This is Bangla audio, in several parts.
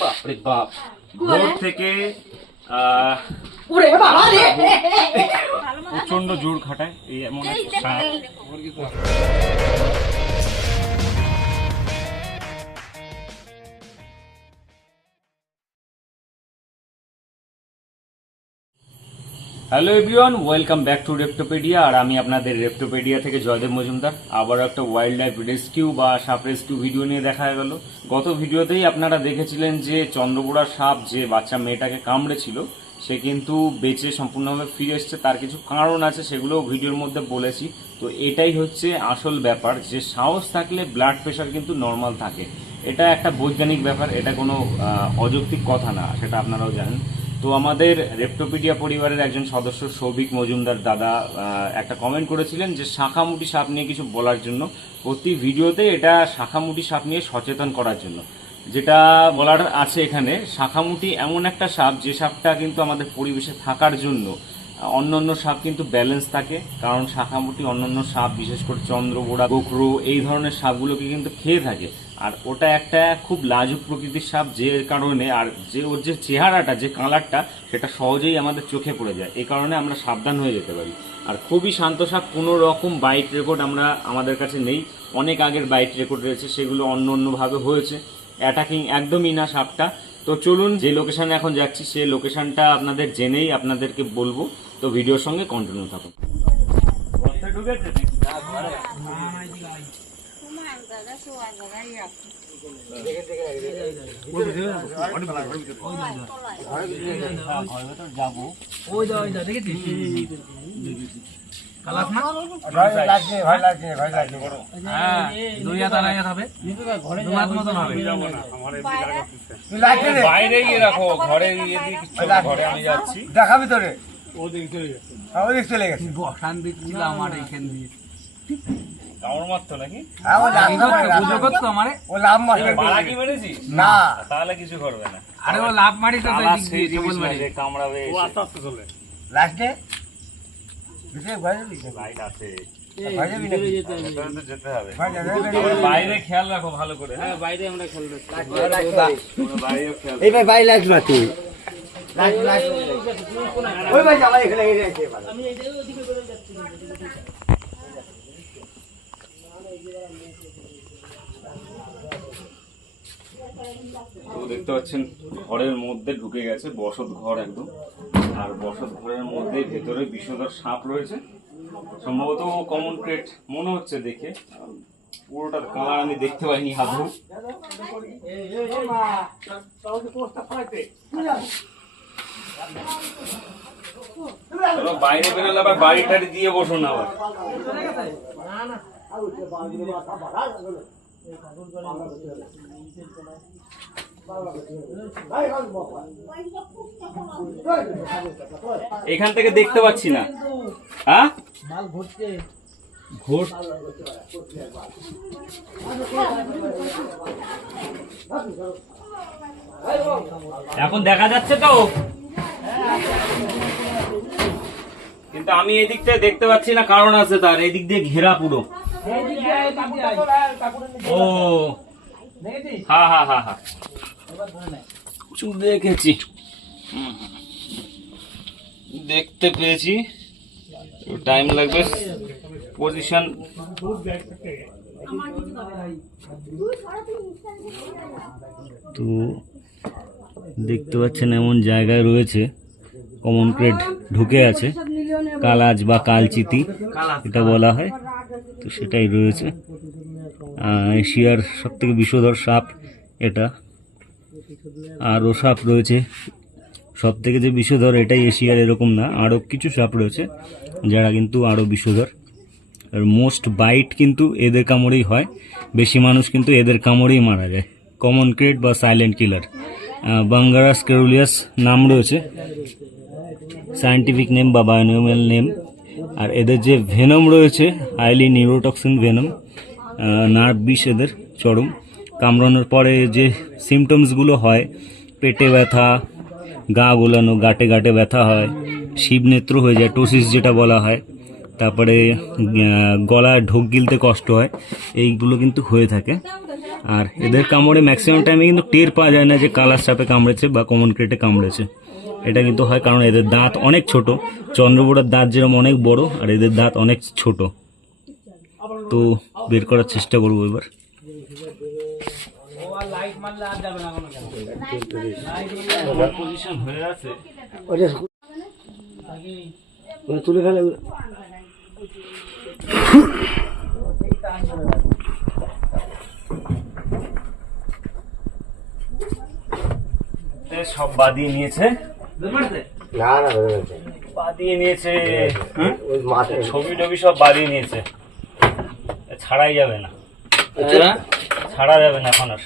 বাপরে বাপ, ভোর থেকে প্রচন্ড জোর খাটায় এই এমন একটা সাপ। Hello everyone, welcome back to Reptopedia. আর আমি আপনাদের রেপ্টোপেডিয়া থেকে জয়দেব মজুমদার। আবার একটা ওয়াইল্ড লাইফ রেস্কিউ বা সাপ রেস্কিউ ভিডিও নিয়ে দেখা গেল। গত ভিডিওতেই আপনারা দেখেছিলেন যে চন্দ্রবোড়া সাপ যে বাচ্চা মেয়েটাকে কামড়েছিল সে কিন্তু বেঁচে সম্পূর্ণভাবে ফিরে এসছে। তার কিছু কারণ আছে, সেগুলো ভিডিওর মধ্যে বলেছি। তো এটাই হচ্ছে আসল ব্যাপার, যে সাহস থাকলে ব্লাড প্রেশার কিন্তু নর্মাল থাকে। এটা একটা বৈজ্ঞানিক ব্যাপার, এটা কোনো অযৌক্তিক কথা না, সেটা আপনারাও জানেন। তো আমাদের রেপ্টোপিডিয়া পরিবারের একজন সদস্য সৌভিক মজুমদার দাদা একটা কমেন্ট করেছিলেন যে শাখামুটি সাপ নিয়ে কিছু বলার জন্য। প্রতি ভিডিওতে এটা শাখামুটি সাপ নিয়ে সচেতন করার জন্য যেটা বলার আছে এখানে। শাখামুটি এমন একটা সাপ যে সাপটা কিন্তু আমাদের পরিবেশে থাকার জন্য অন্যান্য সাপ কিন্তু ব্যালেন্স থাকে, কারণ শাখামুটি অন্যান্য সাপ বিশেষ করে চন্দ্রবোড়া, গোখরো এই ধরনের সাপগুলোকে কিন্তু খেয়ে থাকে। আর ওটা একটা খুব লাজুক প্রকৃতির সাপ, যে কারণে আর যে ওর যে চেহারাটা, যে কালারটা, সেটা সহজেই আমাদের চোখে পড়ে যায়। এই কারণে আমরা সাবধান হয়ে যেতে পারি। আর খুবই শান্ত সাপ, কোনো রকম বাইট রেকর্ড আমাদের কাছে নেই। অনেক আগের বাইট রেকর্ড রয়েছে, সেগুলো অন্য অন্যভাবে হয়েছে। অ্যাটাকিং একদমই না সাপটা। তো চলুন, যে লোকেশনে এখন যাচ্ছি সেই লোকেশনটা আপনাদের জেনেই আপনাদেরকে বলবো। তো ভিডিওর সঙ্গে কন্টিনিউ থাকুন। বাইরে গিয়ে রাখো, ঘরে গিয়ে ঘরে আমি যাচ্ছি, দেখাবি তোরে। ওদিক চলে গেছে, বসান দিচ্ছিল আমার এইখান দিয়ে কামড় মারতো নাকি? ও লাভ মেরেছি না, তাহলে কিছু করবে না। আরে ও লাভ মারি তো কামড়াবে, লাস্টে লাইট আছে, বাইরে খেয়াল রাখো ভালো করে। হ্যাঁ, বাইরে আমরা খেয়াল রাখি। বাইরে লাইট মারছি। দেখতে পাচ্ছেন ঘরের মধ্যে ঢুকে গেছে, বসত ঘর একদম। আর বসত ঘরের মধ্যে ভেতরে বিষধর সাপ রয়েছে, সম্ভবত কমন ক্রেট মনে হচ্ছে দেখে। পুরোটার কালার আমি দেখতে পাইনি আদৌ। বাইরে বেরোলে আবার বাড়ি টাড়ি দিয়ে বসো না আবার। এখান থেকে দেখতে পাচ্ছি না। হ্যাঁ, এখন দেখা যাচ্ছে তো, কিন্তু আমি এই দিক থেকে দেখতে পাচ্ছি না। কারণ আছে তার, এই দিক দিয়ে ঘেরা পুরো। ও হ্যাঁ হ্যাঁ হ্যাঁ হ্যাঁ, দেখেছি, দেখতে পেয়েছি। টাইম লাগবে, পজিশন। তো দেখতে পাচ্ছেন এমন জায়গায় রয়েছে, কমন ক্রেট ঢুকে আছে, কালাজ বা কালচিতি এটা বলা হয়। তো সেটাই রয়েছে। এশিয়ার সব থেকে বিষধর সাপ এটা। আরও সাপ রয়েছে, সব থেকে যে বিষধর এটাই এশিয়ার এরকম না, আরও কিছু সাপ রয়েছে যারা কিন্তু আরও বিষধর। আর মোস্ট বাইট কিন্তু এদের কামড়েই হয়, বেশি মানুষ কিন্তু এদের কামড়েই মারা যায়। কমন ক্রেট বা সাইলেন্ট কিলার, বাঙ্গারাস কেরুলিয়াস নাম রয়েছে, সায়েন্টিফিক নেম বা বায়োনিউমেল নেম। আর এদের যে ভেনম রয়েছে, হাইলি নিউরোটক্সিন ভেনম, নার্ভ বিষ এদের চরম। কামড়ানোর পরে যে সিমটমসগুলো হয়, পেটে ব্যথা, গা গোলানো, গাটে গাটে ব্যথা হয়, শিবনেত্র হয়ে যায়, টোসিস যেটা বলা হয়, তারপরে গলা ঢোক গিলতে কষ্ট হয়, এইগুলো কিন্তু হয়ে থাকে। আর এদের কামড়ে ম্যাক্সিমাম টাইমে কিন্তু টের পাওয়া যায় না যে কালার সাপে কামড়েছে বা কমন ক্রেটে কামড়েছে। এটা কিন্তু হয় কারণ এদের দাঁত অনেক ছোট। চন্দ্রবোড়ার দাঁত যেরকম অনেক বড়, আর এদের দাঁত অনেক ছোট। তো বের করার চেষ্টা করবো এবার। তুলে ফেলে সব বাদিয়ে নিয়েছে, না না বাদিয়ে নিয়েছে, ছবি টবি সব বাদিয়ে নিয়েছে। ছাড়াই যাবে না, ছাড়া যাবে না এখন আর।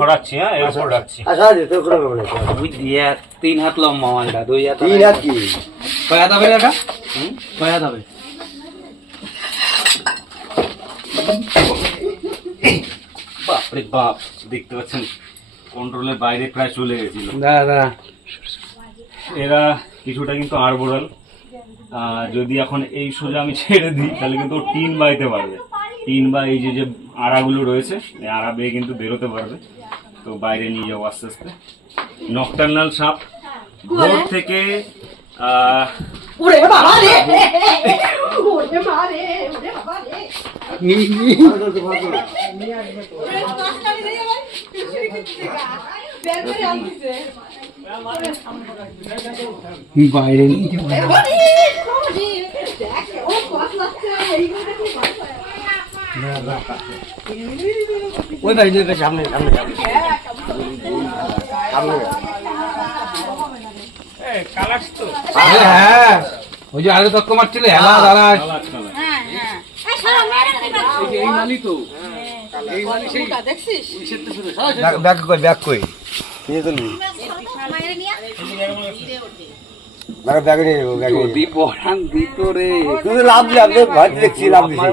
সরাচ্ছি, হ্যাঁ এরপর রাখছি। 3 হাত লম্বা মালটা, 2 হাত। 3 হাত কি কয় হাত হবে এটা? কয় হাত হবে? বাপরে বাপ, দেখতে পাচ্ছেন কন্ট্রোলের বাইরে প্রায় চলে গেছিল। দাদা এরা কিছুটা কিন্তু আড়বোড়াল। যদি এখন এই সোজা আমি ছেড়ে দিই তাহলে কিন্তু ও টিন বাইতে পারবে। টিন বা এই যে যে আড়াগুলো রয়েছে, এই আড়া বেয়ে কিন্তু বেরোতে পারবে। তো বাইরে নিয়ে যাবো আস্তে আস্তে। নকটার্নাল সাপ ভোর থেকে বাইরে ওই বাড়ি সামনে সামনে হ্যাঁ, ওই যে আগে তক্ক মারছিল হেলা দাঁড়া। এই মালি তো, এই মালি সেই ব্যাক কই ব্যাক কই নিয়ে চলবি মানে ব্যাগে নিয়ে নেবো ব্যাগে যদি পড়ান ভিতরে তুই লাভ লাভ ভাই দেখছি লাভ দিছি।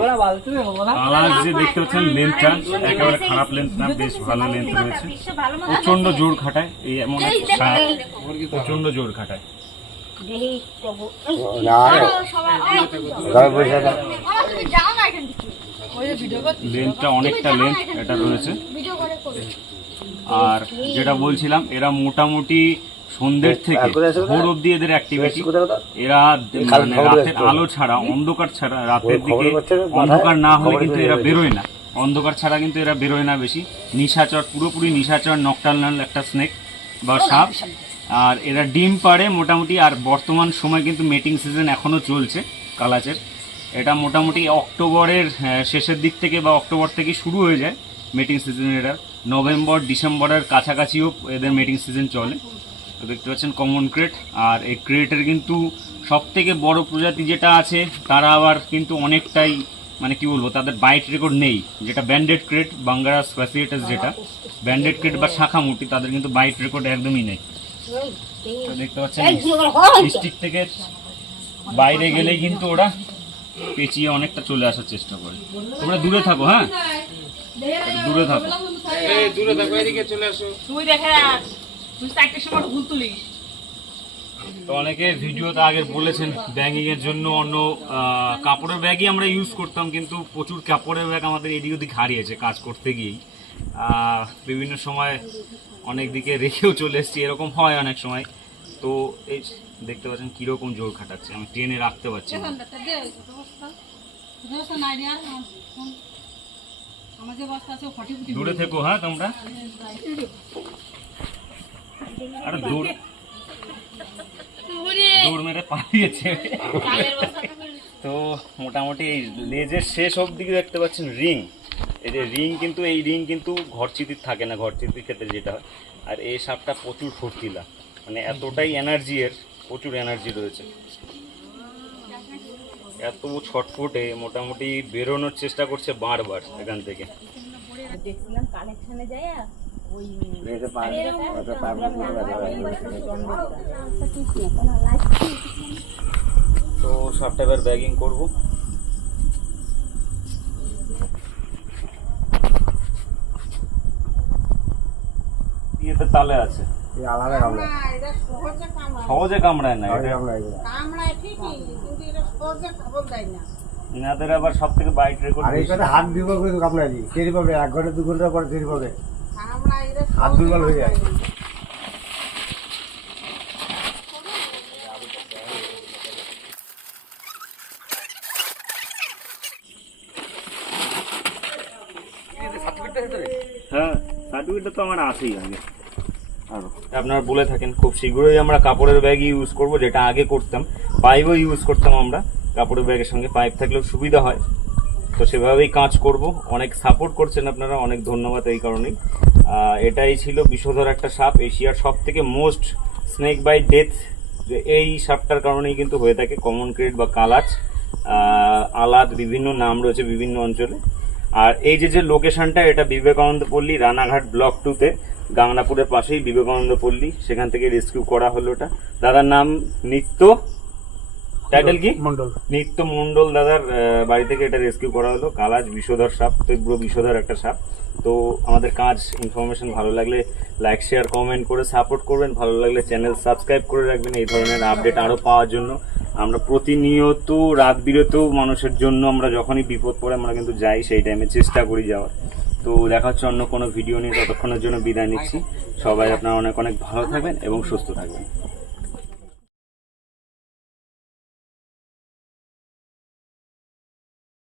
কালার যে দেখতে পাচ্ছেন লেন্থটা একেবারে খারাপ লেন্থ না, বেশ ভালো লেন্থ রয়েছে। প্রচন্ড জোর খাটায়, এই এমন একটা সাপ প্রচন্ড জোর খাটায়। না ঘরে বসে থাক। লেন্থটা অনেকটা লেন্থ এটা রয়েছে। আর যেটা বলছিলাম, এরা মোটামুটি সন্ধ্যের থেকে ভোর অব্দি এদের অ্যাক্টিভিটি। এরা মানে রাতের আলো ছাড়া, অন্ধকার ছাড়া, রাতের দিকে অন্ধকার না হলে কিন্তু এরা বেরোয় না। অন্ধকার ছাড়া কিন্তু এরা বেরোয় না বেশি। নিশাচর, পুরোপুরি নিশাচর নকটার্নাল একটা স্নেক বা সাপ। আর এরা ডিম পাড়ে মোটামুটি। আর বর্তমান সময় কিন্তু মেটিং সিজন এখনো চলছে কালাচের। এটা মোটামুটি অক্টোবরের শেষের দিক থেকে বা অক্টোবর থেকে শুরু হয়ে যায় মেটিং সিজন। এরা নভেম্বর ডিসেম্বরের কাছাকাছিও এদের মেটিং সিজন চলে। তো দেখতে পাচ্ছেন কমন ক্রেট। আর এই ক্রেটের কিন্তু সব থেকে বড় প্রজাতি যেটা আছে, তারা আবার কিন্তু অনেকটাই মানে কি বলবো, তাদের বাইট রেকর্ড নেই। যেটা ব্যান্ডেড ক্রেট, বাঙ্গারাস ফ্যাসিয়েটাস, যেটা ব্যান্ডেড ক্রেট বা শাখামুটি, তাদের কিন্তু বাইট রেকর্ড একদমই নেই। তো দেখতে পাচ্ছেন স্টিক থেকে বাইরে গেলেই কিন্তু ওরা পেঁচিয়ে অনেকটা চলে আসার চেষ্টা করে। তোমরা দূরে থাকো, হ্যাঁ দূরে থাকো, দূরে থাকো, এদিকে চলে আসো। তুই দেখে তুই চারটের সময় ভুল তুলিস। তো অনেকে ভিডিওতে আগে বলেছেন ব্যাগিং এর জন্য অন্য কাপড়ের ব্যাগই আমরা ইউজ করতাম, কিন্তু প্রচুর কাপড়ের ব্যাগ আমাদের এদিক ওদিক হারিয়েছে কাজ করতে গিয়েই। বিভিন্ন সময় অনেক দিকে রেখেও চলে এসেছি, এরকম হয় অনেক সময়। তো এই দেখতে পাচ্ছেন কিরকম জোর খাটাচ্ছে, আমি টেনে রাখতে পারছি না। দূরে থেকো, হ্যাঁ তোমরা। আরে দৌড় মেরে পালিয়েছে। তো মোটামুটি এই লেজের শেষ অবধি দেখতে পাচ্ছেন রিং। এই যে রিং, কিন্তু এই রিং কিন্তু ঘরচিতির থাকে না, ঘরচিতির ক্ষেত্রে যেটা হয়। আর এই সাপটা প্রচুর ফুর্তিলা, মানে এতটাই এনার্জি, এর প্রচুর এনার্জি রয়েছে। এত ছটফটে মোটামুটি বেরোনোর চেষ্টা করছে বারবার এখান থেকে। দেখছিলাম কানেকশনে যায় ওই তো সাপটা এবার ব্যাগিং করবো। ইয়েতে তালে আছে। এই আলাদা কামড়ায়। সহজে কামড়ায় না সহজে এটা, কামড়ায় এগুলো। এনাদের আবার সব থেকে বাইট রেকর্ড। আর এই কথা হাত দুর্বল করে কামড়ায় দিই, টেরি পাবে 1 ঘন্টা 2 ঘন্টা পরে টেরি পাবে, হাত দুর্বল হয়ে যায়। হ্যাঁ, সার্টিফিকেটটা তো আমার আছেই আগে। আর আপনারা বলে থাকেন খুব শীঘ্রই আমরা কাপড়ের ব্যাগ ইউজ করব, যেটা আগে করতাম। পাইপও ইউজ করতাম আমরা, কাপড়ের ব্যাগের সঙ্গে পাইপ থাকলেও সুবিধা হয়, তো সেভাবেই কাজ করব। অনেক সাপোর্ট করছেন আপনারা, অনেক ধন্যবাদ এই কারণেই। এটাই ছিল বিষধর একটা সাপ, এশিয়ার সব থেকে মোস্ট স্নেক বাইট ডেথ এই সাপটার কারণেই কিন্তু হয়ে থাকে। কমন ক্রেট বা কালাচ, আলাদ বিভিন্ন নাম রয়েছে বিভিন্ন অঞ্চলে। আর এই যে লোকেশনটা, এটা বিবেকানন্দ পল্লী, রানাঘাট ব্লক 2-তে, গাংনাপুরের পাশেই বিবেকানন্দ পল্লী, সেখান থেকে রেস্কিউ করা হলো ওটা। দাদার নাম নিত্য, টাইটেল কি? মন্ডল। নিত্য মন্ডল দাদার বাড়ি থেকে এটা রেস্কিউ করা হলো। কালাজ বিষধর সাপ, তীব্র বিষধর একটা সাপ। তো আমাদের কাজ ইনফরমেশন ভালো লাগলে লাইক শেয়ার কমেন্ট করে সাপোর্ট করবেন, ভালো লাগলে চ্যানেল সাবস্ক্রাইব করে রাখবেন এই ধরনের আপডেট আরও পাওয়ার জন্য। আমরা প্রতিনিয়ত রাত বিরেতেও মানুষের জন্য, আমরা যখনই বিপদ পড়ে আমরা কিন্তু যাই, সেই টাইমে চেষ্টা করি যাওয়ার। তো দেখা হচ্ছে অন্য কোনো ভিডিও নিয়ে, ততক্ষণের জন্য বিদায় নিচ্ছি। সবাই আপনারা অনেক অনেক ভালো থাকবেন এবং সুস্থ থাকবেন।